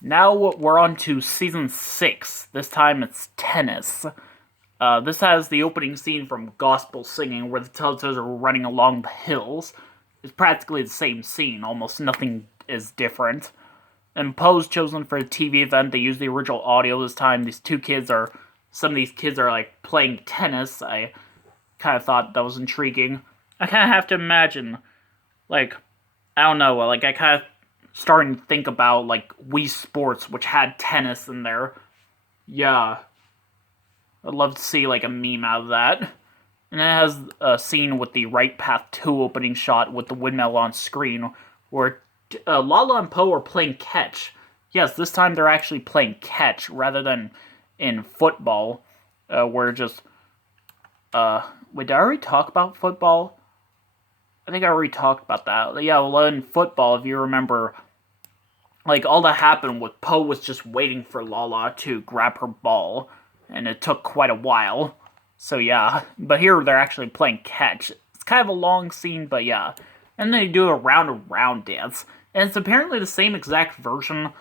Now we're on to season 6. This time it's tennis. This has the opening scene from Gospel Singing where the Teletubbies are running along the hills. It's practically the same scene, almost nothing is different. And Poe's chosen for a TV event. They use the original audio this time. Some of these kids are like playing tennis. I kind of thought that was intriguing. I kind of have to imagine, like, I don't know, like I kind of starting to think about like Wii Sports, which had tennis in there. Yeah, I'd love to see like a meme out of that. And it has a scene with the Right Path 2 opening shot with the windmill on screen, where Lala and Poe are playing catch. Yes, this time they're actually playing catch rather than in football, where just wait, did I already talk about football? I think I already talked about that. Yeah, well, in football, if you remember, like, all that happened with Poe was just waiting for Lala to grab her ball, and it took quite a while. So, yeah. But here, they're actually playing catch. It's kind of a long scene, but yeah. And they do a round and round dance. And it's apparently the same exact version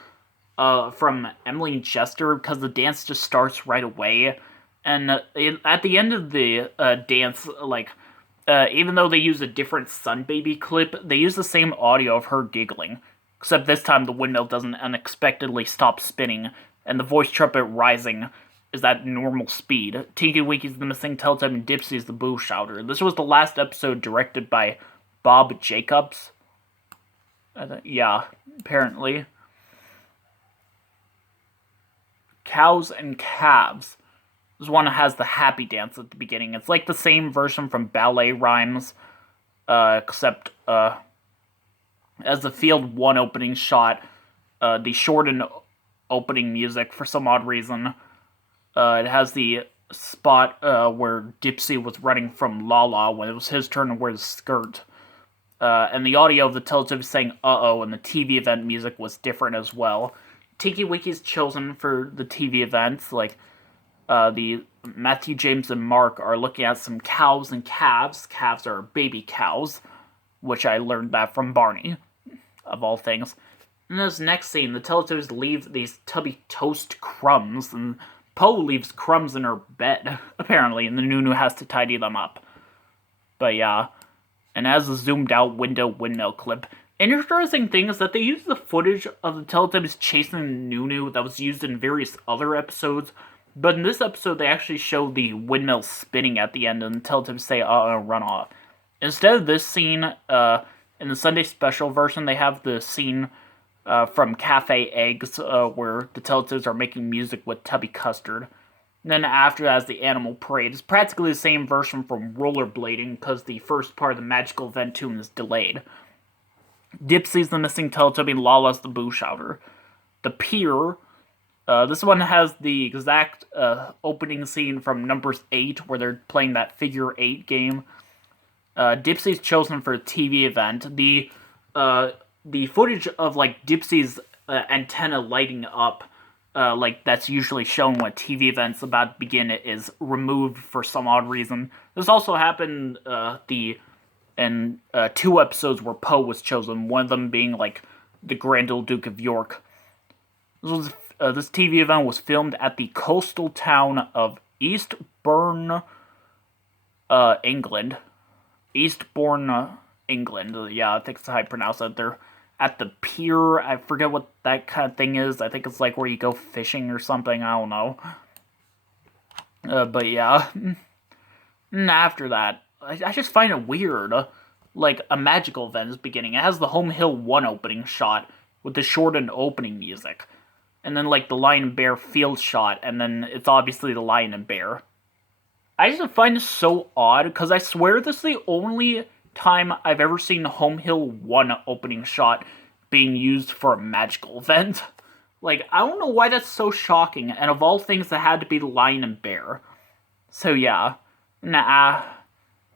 from Emily and Chester, because the dance just starts right away. And at the end of the dance, like, even though they use a different Sun Baby clip, they use the same audio of her giggling. Except this time the windmill doesn't unexpectedly stop spinning, and the voice trumpet rising is at normal speed. Tinky Winky's the missing Teletubby and Dipsy's the boo shouter. This was the last episode directed by Bob Jacobs. Yeah, apparently. Cows and Calves. This one has the happy dance at the beginning. It's like the same version from Ballet Rhymes, except as the Field 1 opening shot, the shortened opening music for some odd reason. It has the spot where Dipsy was running from Lala when it was his turn to wear the skirt. And the audio of the Teletubbies saying "uh-oh" and the TV event music was different as well. Tinky Winky's chosen for the TV events, like the Matthew, James, and Mark are looking at some cows and calves. Calves are baby cows, which I learned that from Barney, of all things. In this next scene, the Teletubbies leave these tubby toast crumbs, and Poe leaves crumbs in her bed, apparently, and the Nunu has to tidy them up. But yeah, and as a zoomed out windmill clip, an interesting thing is that they use the footage of the Teletubbies chasing Nunu that was used in various other episodes, but in this episode they actually show the windmill spinning at the end and the Teletubbies say, run off. Instead of this scene, in the Sunday special version, they have the scene from Cafe Eggs, where the Teletubbies are making music with Tubby Custard. And then after that is the Animal Parade. It's practically the same version from Rollerblading, because the first part of the magical event tune is delayed. Dipsy's the missing Teletubby, and Lala's the boo shouter. The Pier, this one has the exact opening scene from Numbers 8, where they're playing that figure 8 game. Dipsy's chosen for a TV event. The footage of like Dipsy's antenna lighting up, like that's usually shown when TV events about to begin, is removed for some odd reason. This also happened in 2 episodes where Poe was chosen. One of them being like the Grand Old Duke of York. This TV event was filmed at the coastal town of Eastbourne, England. Eastbourne, England. Yeah, I think that's how I pronounce it. They're at the pier. I forget what that kind of thing is. I think it's like where you go fishing or something. I don't know. But yeah. And after that, I just find it weird. Like, a magical event is beginning. It has the Home Hill 1 opening shot with the shortened opening music. And then, like, the Lion and Bear field shot, and then it's obviously the Lion and Bear. I just find this so odd, because I swear this is the only time I've ever seen Home Hill 1 opening shot being used for a magical event. Like, I don't know why that's so shocking, and of all things, it had to be the Lion and Bear. So yeah, nah.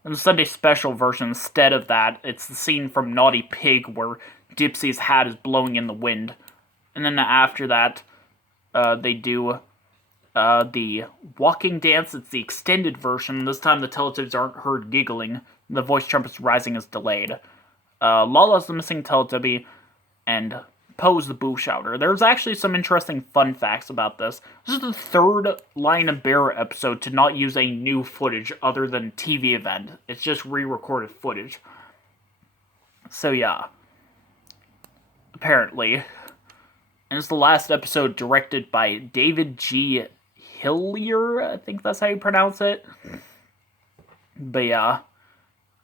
In the Sunday special version, instead of that, it's the scene from Naughty Pig where Dipsy's hat is blowing in the wind. And then after that, they do the walking dance. It's the extended version. This time the Teletubbies aren't heard giggling. The voice trumpet's rising is delayed. Lala's the missing Teletubby, and Poe's the Boo Shouter. There's actually some interesting fun facts about this. This is the third Lion and Bear episode to not use a new footage other than TV event. It's just re-recorded footage. So yeah. Apparently. And it's the last episode directed by David G. Hillier, I think that's how you pronounce it. But yeah.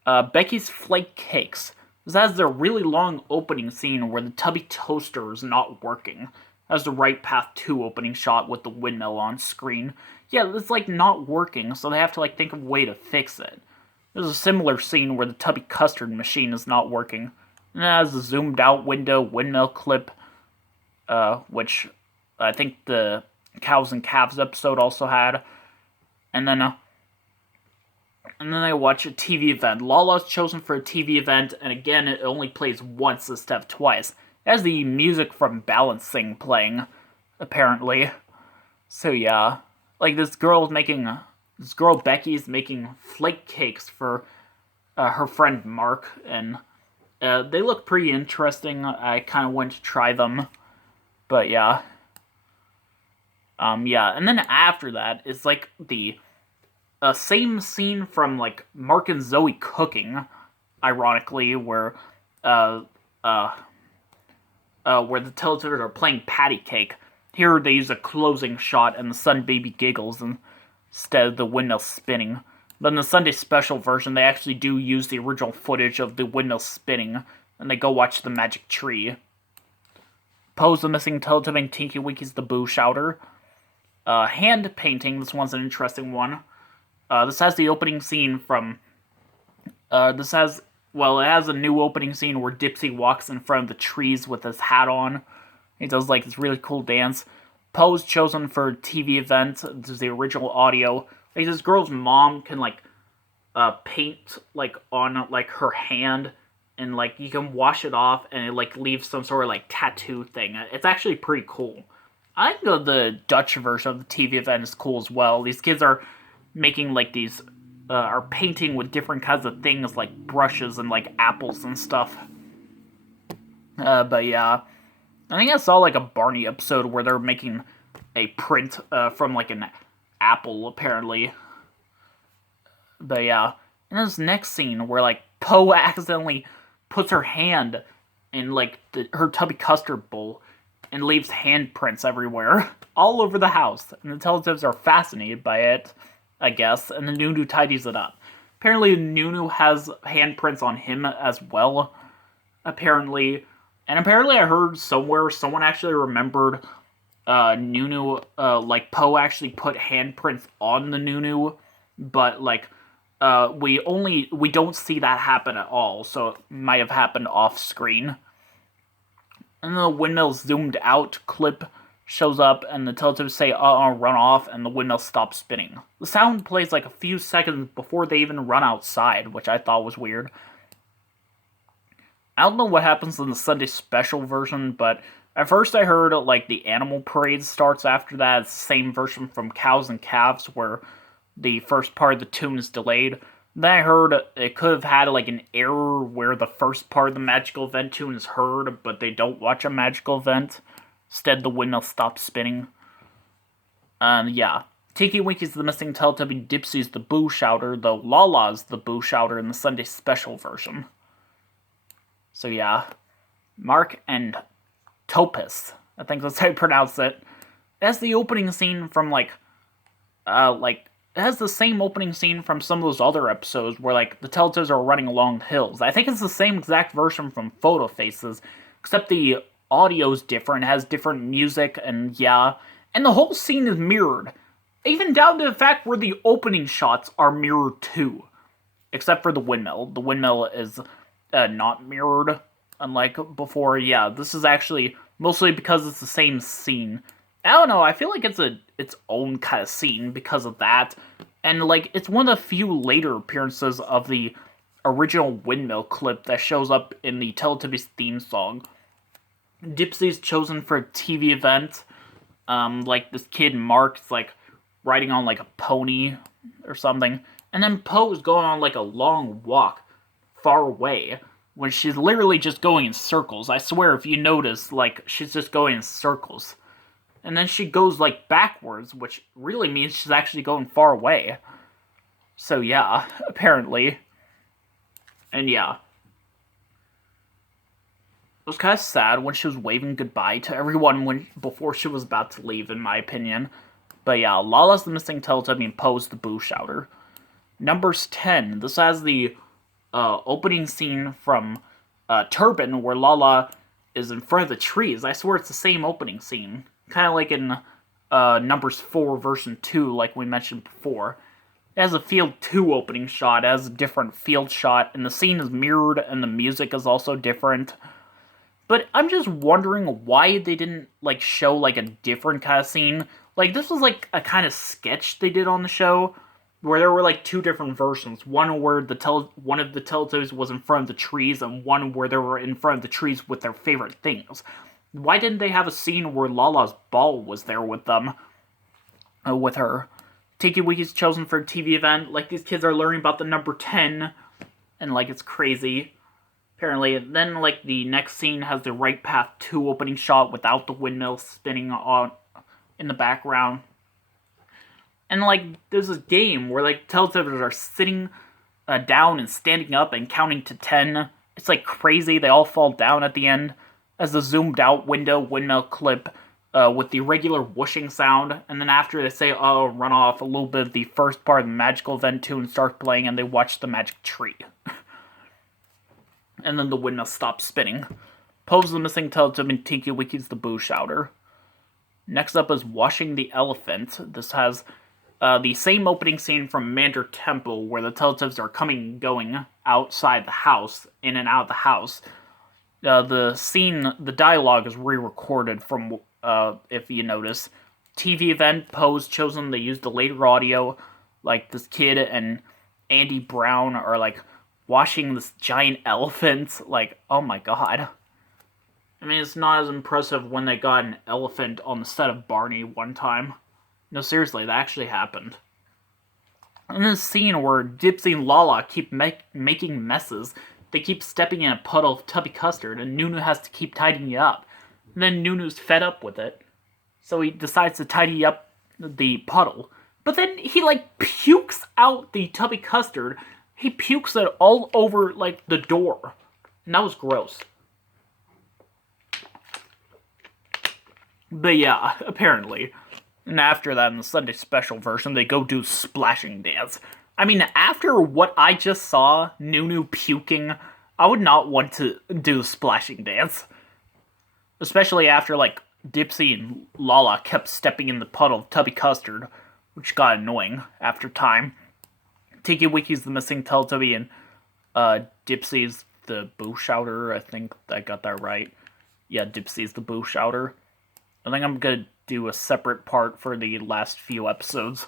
Becky's Flake Cakes. This has the really long opening scene where the Tubby Toaster is not working. It has the Right Path 2 opening shot with the windmill on screen. Yeah, it's like not working, so they have to like think of a way to fix it. There's a similar scene where the Tubby Custard machine is not working. And it has a zoomed out window windmill clip, which I think the Cows and Calves episode also had. And then I watch a TV event. Lala's chosen for a TV event, and again, it only plays once instead of twice. It has the music from Balancing playing, apparently. So yeah, like this girl Becky's making flake cakes for her friend Mark, and they look pretty interesting. I kind of went to try them, but yeah. Yeah, and then after that, it's like the same scene from like Mark and Zoe cooking, ironically, where the Teletubbies are playing patty cake. Here they use a closing shot and the Sun Baby giggles instead of the windmill spinning. But in the Sunday special version, they actually do use the original footage of the windmill spinning, and they go watch the magic tree. Poe's the Missing Teletubby and Tinky Winky's the Boo Shouter. Hand painting, this one's an interesting one. This has the opening scene from... it has a new opening scene where Dipsy walks in front of the trees with his hat on. He does, like, this really cool dance. Poe's chosen for a TV event. This is the original audio. Like, this girl's mom can, like, paint, like, on, like, her hand. And, like, you can wash it off and it, like, leaves some sort of, like, tattoo thing. It's actually pretty cool. I think the Dutch version of the TV event is cool as well. These kids are making, like, these... are painting with different kinds of things like brushes and like apples and stuff. But yeah, I think I saw like a Barney episode where they're making a print from like an apple apparently. But yeah, in this next scene where like Poe accidentally puts her hand in like her Tubby Custard bowl and leaves handprints everywhere, all over the house, and the Teletubbies are fascinated by it, I guess, and the Nunu tidies it up. Apparently, Nunu has handprints on him as well, apparently. And apparently I heard somewhere someone actually remembered Nunu, like, Poe actually put handprints on the Nunu, but, like, we don't see that happen at all, so it might have happened off-screen. And the windmill zoomed out clip shows up, and the Teletubbies say, run off, and the windmill stops spinning. The sound plays like a few seconds before they even run outside, which I thought was weird. I don't know what happens in the Sunday special version, but at first I heard, like, the animal parade starts after that. It's the same version from Cows and Calves, where the first part of the tune is delayed. Then I heard it could have had, like, an error where the first part of the magical event tune is heard, but they don't watch a magical event. Instead, the windmill stops spinning. Yeah. Tinky Winky's the Missing Teletubby, Dipsy's the Boo Shouter, though Lala's the Boo Shouter in the Sunday special version. So yeah. Mark and Topus, I think that's how you pronounce it. It has the opening scene from, it has the same opening scene from some of those other episodes where, like, the Teletubbies are running along hills. I think it's the same exact version from Photo Faces, except the audio's different, has different music, and yeah. And the whole scene is mirrored. Even down to the fact where the opening shots are mirrored too. Except for the windmill. The windmill is not mirrored, unlike before. Yeah, this is actually mostly because it's the same scene. I don't know, I feel like it's its own kind of scene because of that. And, like, it's one of the few later appearances of the original windmill clip that shows up in the Teletubbies theme song. Dipsy's chosen for a TV event. Like, this kid Mark's, like, riding on, like, a pony or something. And then Poe's going on, like, a long walk far away. when she's literally just going in circles. I swear, if you notice, like, she's just going in circles. And then she goes, like, backwards, which really means she's actually going far away. So, yeah, apparently. And, yeah. It was kind of sad when she was waving goodbye to everyone before she was about to leave, in my opinion. But, yeah, Lala's the missing Teletubby and Poe's the Boo Shouter. Numbers 10. This has the opening scene from Turban, where Lala is in front of the trees. I swear it's the same opening scene. Kind of like in Numbers 4 version 2, like we mentioned before. It has a Field 2 opening shot. It has a different field shot, and the scene is mirrored, and the music is also different. But I'm just wondering why they didn't, like, show, like, a different kind of scene. Like, this was, like, a kind of sketch they did on the show, where there were, like, two different versions. One where one of the Teletubbies was in front of the trees, and one where they were in front of the trees with their favorite things. Why didn't they have a scene where Lala's ball was there with them? With her. Tiki Wiki's chosen for a TV event. Like, these kids are learning about the number 10, and, like, it's crazy. Apparently, then, like, the next scene has the Right Path 2 opening shot without the windmill spinning on in the background. And, like, there's this game where, like, Teletubbies are sitting down and standing up and counting to 10. It's, like, crazy. They all fall down at the end as the zoomed-out windmill clip with the regular whooshing sound. And then after they say, oh, run off, a little bit of the first part of the magical event tune starts playing, and they watch the magic tree. And then the windmill stops spinning. Poe's the missing Teletubby and Tinky Winky's the Boo Shouter. Next up is Washing the Elephant. This has the same opening scene from Mander Temple, where the Teletubbies are coming and going outside the house, in and out of the house. The dialogue is re-recorded from, if you notice. TV event, Poe's chosen, they used the later audio, like this kid and Andy Brown are, like, washing this giant elephant. Like, oh my god. I mean, it's not as impressive when they got an elephant on the set of Barney one time. No, seriously, that actually happened. In this scene where Dipsy and Lala keep making messes, they keep stepping in a puddle of tubby custard, and Nunu has to keep tidying it up. And then Nunu's fed up with it, so he decides to tidy up the puddle. But then he, like, pukes out the tubby custard. He pukes it all over, like, the door. And that was gross. But yeah, apparently. And after that, in the Sunday special version, they go do splashing dance. I mean, after what I just saw, Nunu puking, I would not want to do splashing dance. Especially after, like, Dipsy and Lala kept stepping in the puddle of tubby custard, which got annoying after time. Tiki Wiki's the missing Teletubby, and Dipsy's the Boo Shouter. I think I got that right. Yeah, Dipsy's the Boo Shouter. I think I'm gonna do a separate part for the last few episodes.